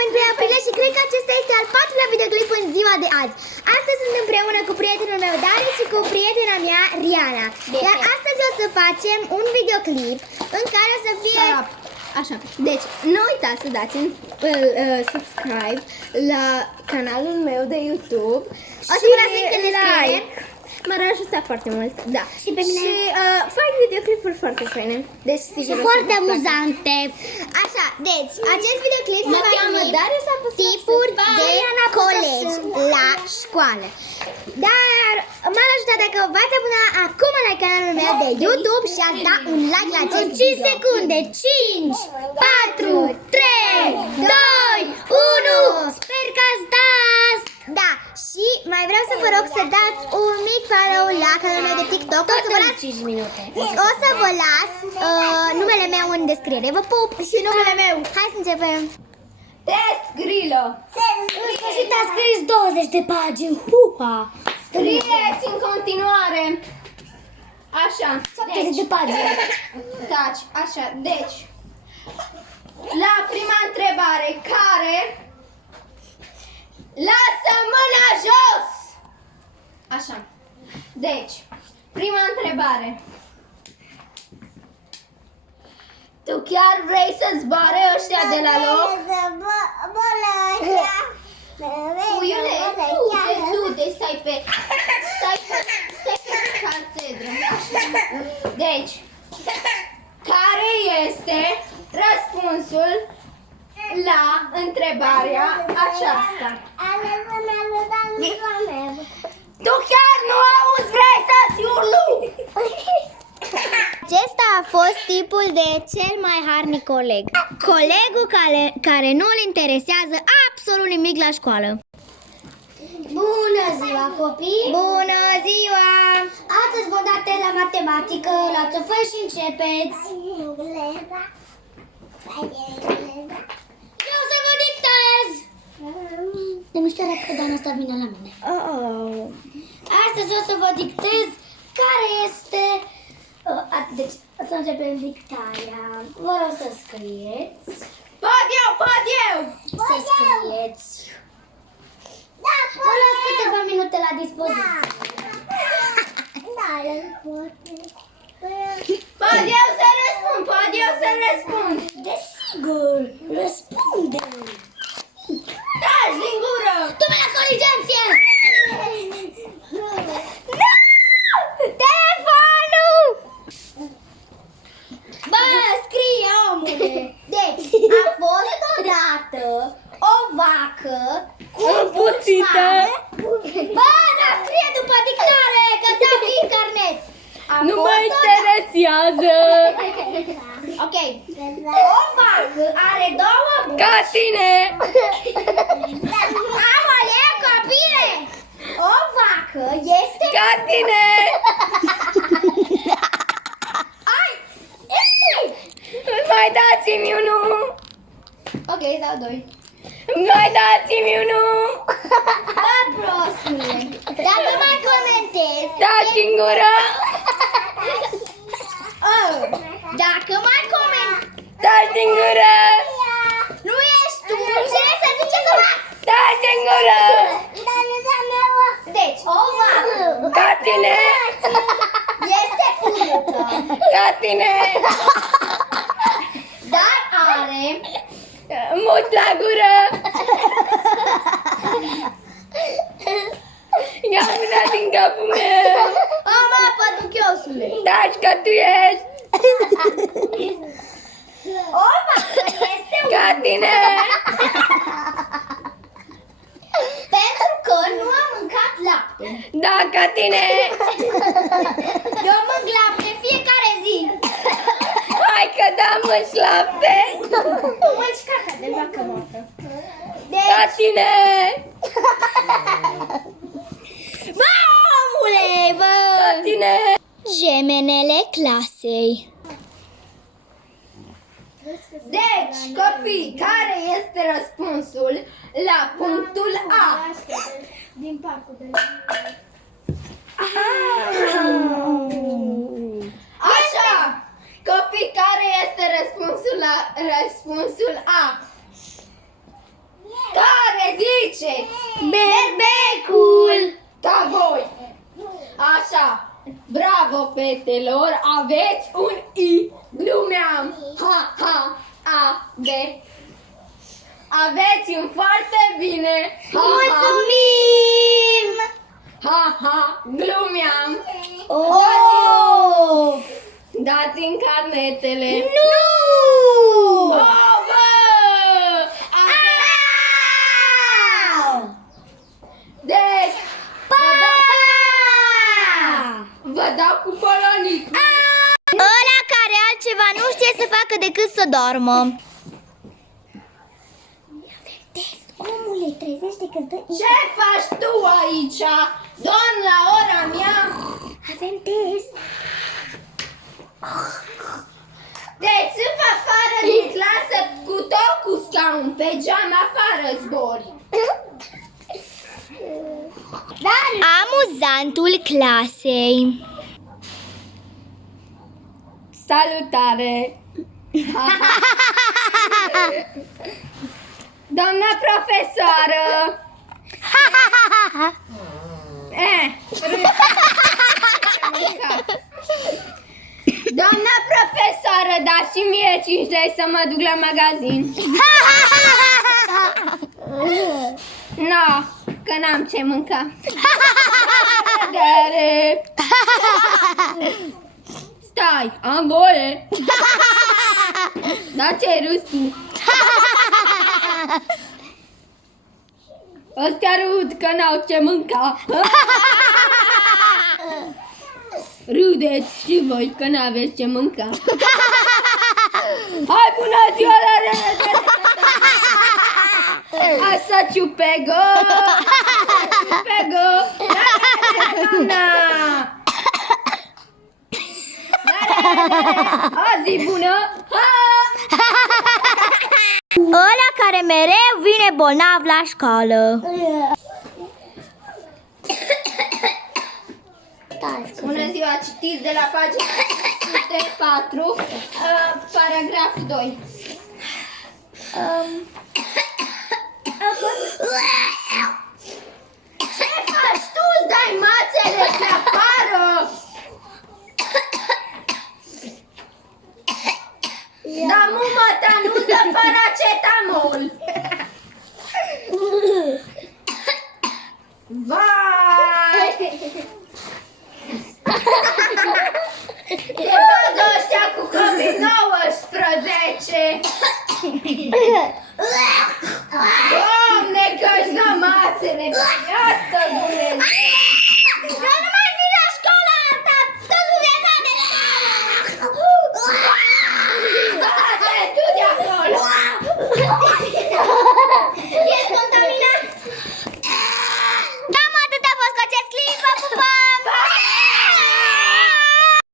pentru aprilie și cred că acesta este al 4-lea videoclip în ziua de azi. Astăzi sunt împreună cu prietenul meu Darius și cu prietena mea Riana. Iar astăzi o să facem un videoclip în care o să fie... Așa, deci nu uitați să dați un subscribe la canalul meu de YouTube. O să vă las link în descriere. M-ar ajuta foarte mult, da. Și pe mine. Și fac videoclipuri foarte faine. Deci sigur Și foarte amuzante. Așa, deci, acest videoclip se va numi tipuri de colegi la școală. Dar m-ar ajuta dacă v-ați abona acum la canalul meu de YouTube și ați da un like la acest video. 5 secunde, 5, 4, 3, 2, 1. Sper că ați dat. Da, și mai vreau să vă rog să dați un mic follow la canalul meu de TikTok. O să vă las 5 minute. O să vă las numele meu în descriere. Vă pup și numele meu. Hai să începem. Test Grillo. În sfârșit a scris 20 de pagini. Huha! Scrieți în continuare. Așa. 70 de pagini. Taci, așa, deci la prima întrebare, care lasă mâna jos. Așa. Deci, prima întrebare. Tu chiar vrei să zboare ăștia de la loc? Puiule, du-te, stai pe catedră. Deci, care este răspunsul la întrebarea aceasta? Tu chiar nu auzi, vrei să-ți urlu? Acesta a fost tipul de cel mai harnic coleg. Colegul care nu îl interesează absolut nimic la școală. Bună ziua, copii! Bună ziua! Astăzi vă da test la matematică, luați-o fă și începeți. Eu să vă dictez! De mișcarea că Dana asta vine la mine. Astăzi o să vă dictez care este... Deci, o să începem dictarea. Vă rog să scrieți. Pot eu! Să scrieți. Vă las câteva minute la dispoziție. Pot eu să răspund! Desigur, răspunde. Taci din gură! Tu mi-ai la coligenție! Telefonul! Bă, scrie, omule! Deci, a fost odată o vacă cu Împuțită. Bă, dar scrie după dictare, că dau din carnet! Nu mă interesează! Ok. O vacă are două buci. Ca tine! Aoleu, copile! O vacă este... Ca tine! Ai! Mai dați-mi unul! Ok, dau doi. Mai dați-mi unul! Bă, prostule! Dacă mai comentezi... Dați în gură! Dacă mai comentezi... Dați în gură! Nu ești tu! Cine să zice să fac? Dați în gură! Deci, o vacă Ca tine! este urâtă, Ca tine! dar are... Mut la gură! Ia mâna din capul meu! Am apă, duchiosule! Daci că tu ești! O vacă este Ca tine! pentru că nu am mâncat lapte. Da, ca tine! Eu mânc lapte fiecare zi. Hai că da, mânci lapte! Tu mânci caca de vacă moartă. Ca tine! Mamule, bă! Ca tine! Gemenele clasei. Deci, copii, care este răspunsul la punctul A? Din parcul de... Așa! Copii, care este răspunsul la răspunsul A? care ziceți? Berbecul! Da, voi! Așa! Bravo, fetelor! Aveți un I! Glumeam! Ha, ha, A, B. Aveți un foarte bine! Ha, Mulțumim! ha, ha, glumeam! Oh! Dați-mi carnetele! Nu! Bravo! Au! Deci, Pa! vă dau cu polonic! Ăla care altceva nu știe să facă decât să doarmă. Omule, trezește că dă... Ce faci tu aici? Doamnă, la ora mea! Avem test. Deci, sunt afară din clasă cu tot cu scaun, pe geam afară zbori. Amuzantul clasei. Salutare! Doamna profesoară! Doamna profesoară, dați și mie 5 lei să mă duc la magazin. No, că n-am ce mânca. Stai, am voie. Dar ce-ai râs tu? Ăstea râd că n-au ce mânca. Râdeți și voi că n-aveți ce mânca. Hai, bună ziua la revedere! Așa, ciupego! Ciupego! Doamna! O zi bună! Ăla care mereu vine bolnav la școală. Bună ziua, citiți de la pagina 104, paragraf 2. Ce faci tu? Îți dai mațele pe afară? Da, mumă ta, nu-ți dă paracetamol. Vai! Te bagă ăștia cu COVID-19! Doamne, că-și dă mațele! Asta